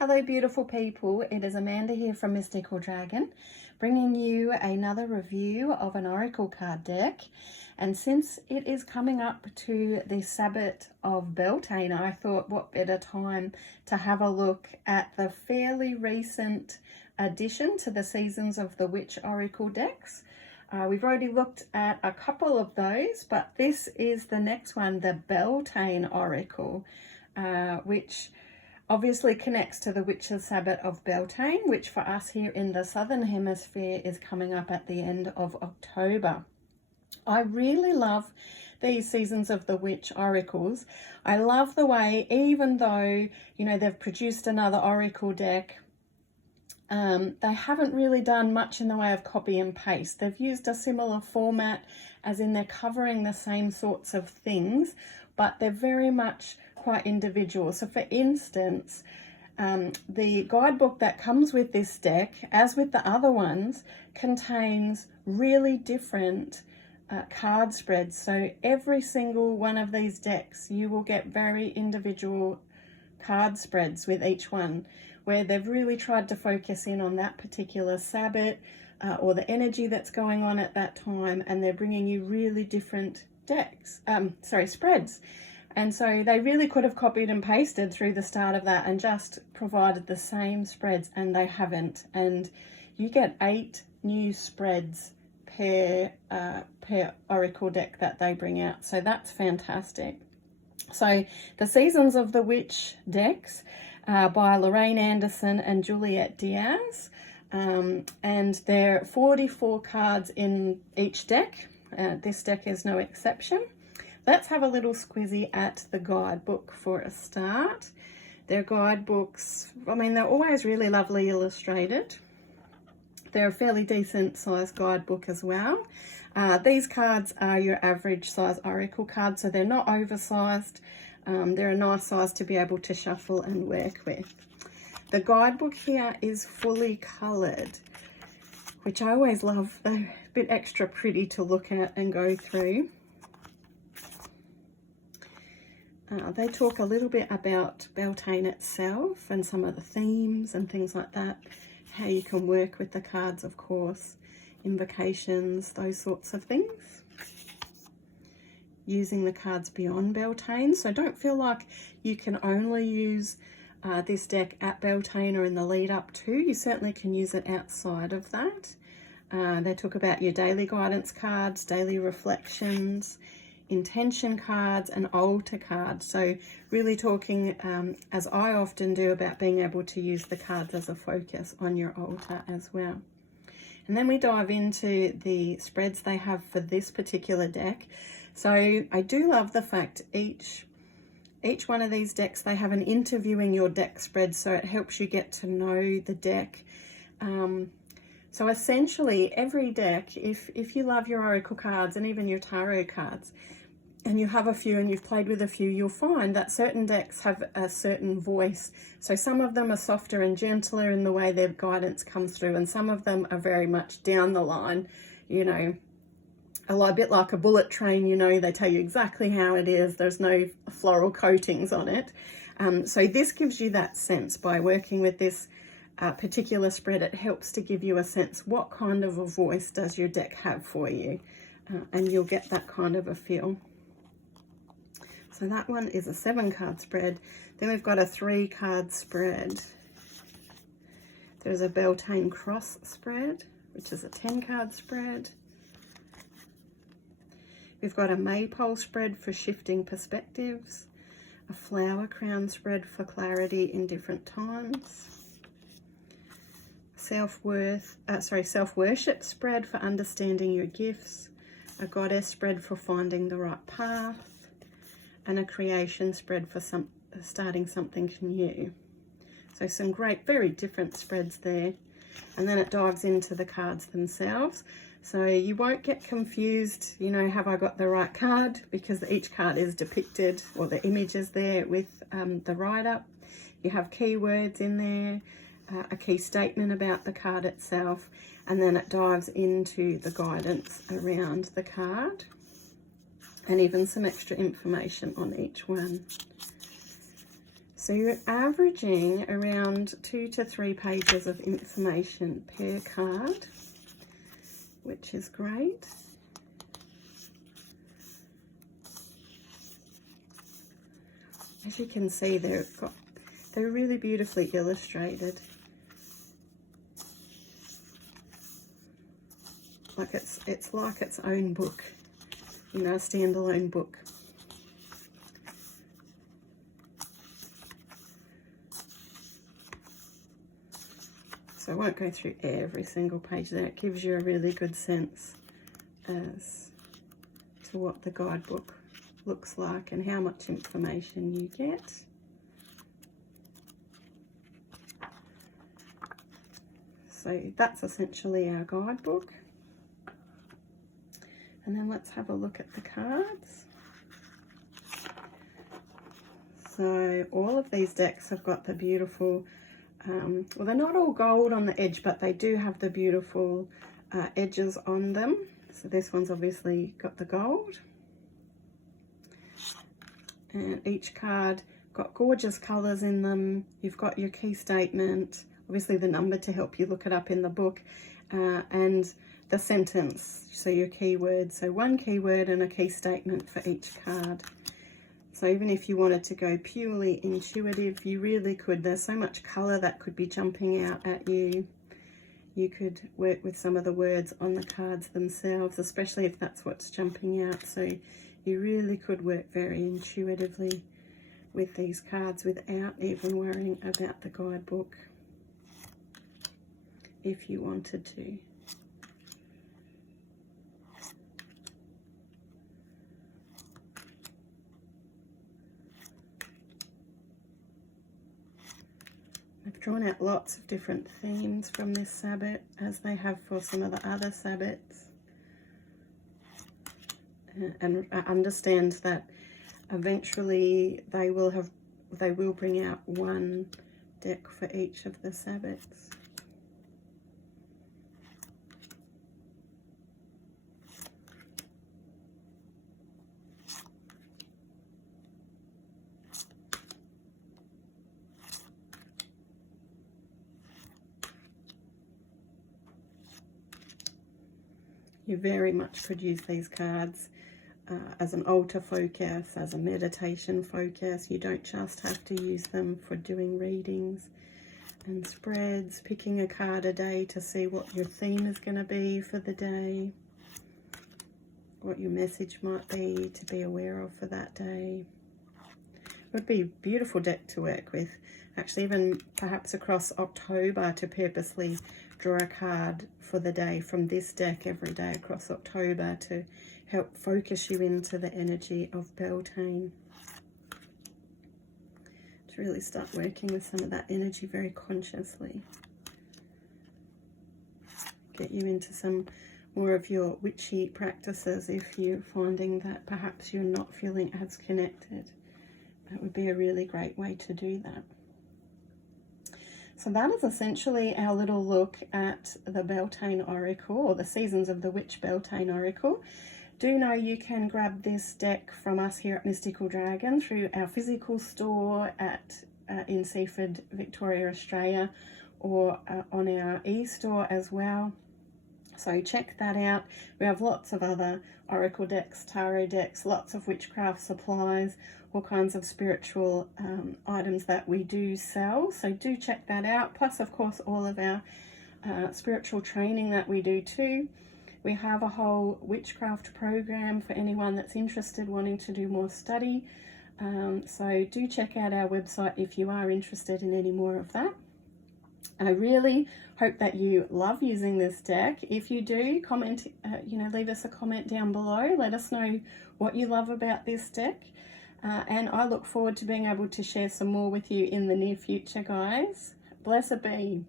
Hello beautiful people, it is Amanda here from Mystical Dragon, bringing you another review of an oracle card deck. And since it is coming up to the Sabbat of Beltane, I thought what better time to have a look at the fairly recent addition to the Seasons of the Witch Oracle decks. We've already looked at a couple of those, but this is the next one, the Beltane Oracle, which obviously connects to the Witch's Sabbat of Beltane, which for us here in the Southern Hemisphere is coming up at the end of October. I really love these Seasons of the Witch oracles. I love the way, even though, you know, they've produced another oracle deck, they haven't really done much in the way of copy and paste. They've used a similar format, as in they're covering the same sorts of things, but they're very much quite individual. So for instance, the guidebook that comes with this deck, as with the other ones, contains really different card spreads. So every single one of these decks, you will get very individual card spreads with each one, where they've really tried to focus in on that particular Sabbat or the energy that's going on at that time, and they're bringing you really different spreads. And so they really could have copied and pasted through the start of that and just provided the same spreads, and they haven't. And you get 8 new spreads per oracle deck that they bring out. So that's fantastic. So the Seasons of the Witch decks by Lorriane and Juliet Diaz. And there are 44 cards in each deck. This deck is no exception. Let's have a little squizzy at the guidebook for a start. Their guidebooks, I mean, they're always really lovely illustrated. They're a fairly decent size guidebook as well. These cards are your average size oracle cards, so they're not oversized. They're a nice size to be able to shuffle and work with. The guidebook here is fully colored, which I always love. They're a bit extra pretty to look at and go through. They talk a little bit about Beltane itself and some of the themes and things like that. How you can work with the cards, of course, invocations, those sorts of things. Using the cards beyond Beltane. So don't feel like you can only use this deck at Beltane or in the lead up to. You certainly can use it outside of that. They talk about your daily guidance cards, daily reflections, intention cards and altar cards. So really talking, as I often do, about being able to use the cards as a focus on your altar as well. And then we dive into the spreads they have for this particular deck. So I do love the fact each one of these decks, they have an interviewing your deck spread, so it helps you get to know the deck. So essentially every deck, if you love your oracle cards and even your tarot cards, and you have a few and you've played with a few, you'll find that certain decks have a certain voice. So some of them are softer and gentler in the way their guidance comes through, and some of them are very much down the line, you know, a bit like a bullet train, you know, they tell you exactly how it is. There's no floral coatings on it. So this gives you that sense. By working with this particular spread, it helps to give you a sense, what kind of a voice does your deck have for you? And you'll get that kind of a feel. So that one is a 7-card spread. Then we've got a 3-card spread. There's a Beltane Cross spread, which is a 10-card spread. We've got a Maypole spread for shifting perspectives, a Flower Crown spread for clarity in different times, self-worship spread for understanding your gifts, a Goddess spread for finding the right path, and a creation spread for starting something new. So some great, very different spreads there. And then it dives into the cards themselves. So you won't get confused, you know, have I got the right card? Because each card is depicted, or the image is there with the write-up. You have keywords in there, a key statement about the card itself, and then it dives into the guidance around the card, and even some extra information on each one. So you're averaging around 2 to 3 pages of information per card, which is great. As you can see, they're really beautifully illustrated. Like it's like its own book, you know, a standalone book. So I won't go through every single page there. It gives you a really good sense as to what the guidebook looks like and how much information you get. So that's essentially our guidebook. And then let's have a look at the cards. So all of these decks have got the beautiful, well, they're not all gold on the edge, but they do have the beautiful edges on them. So this one's obviously got the gold. And each card got gorgeous colours in them. You've got your key statement, obviously the number to help you look it up in the book, and the sentence, so your keyword. So one keyword and a key statement for each card. So even if you wanted to go purely intuitive, you really could. There's so much colour that could be jumping out at you. You could work with some of the words on the cards themselves, especially if that's what's jumping out. So you really could work very intuitively with these cards without even worrying about the guidebook, if you wanted to. I've drawn out lots of different themes from this sabbat, as they have for some of the other sabbats. And I understand that eventually they will bring out one deck for each of the sabbats. You very much could use these cards as an altar focus, as a meditation focus. You don't just have to use them for doing readings and spreads, picking a card a day to see what your theme is going to be for the day, what your message might be to be aware of for that day. It would be a beautiful deck to work with. Actually, even perhaps across October, to purposely draw a card for the day from this deck every day across October to help focus you into the energy of Beltane. To really start working with some of that energy very consciously. Get you into some more of your witchy practices if you're finding that perhaps you're not feeling as connected. That would be a really great way to do that. So that is essentially our little look at the Beltane Oracle, or the Seasons of the Witch Beltane Oracle. Do know you can grab this deck from us here at Mystical Dragon through our physical store in Seaford, Victoria, Australia, or on our e-store as well. So check that out. We have lots of other oracle decks, tarot decks, lots of witchcraft supplies, all kinds of spiritual items that we do sell. So do check that out. Plus, of course, all of our spiritual training that we do too. We have a whole witchcraft program for anyone that's interested, wanting to do more study. So do check out our website if you are interested in any more of that. I really hope that you love using this deck. If you do, comment, leave us a comment down below. Let us know what you love about this deck. And I look forward to being able to share some more with you in the near future, guys. Blessed be.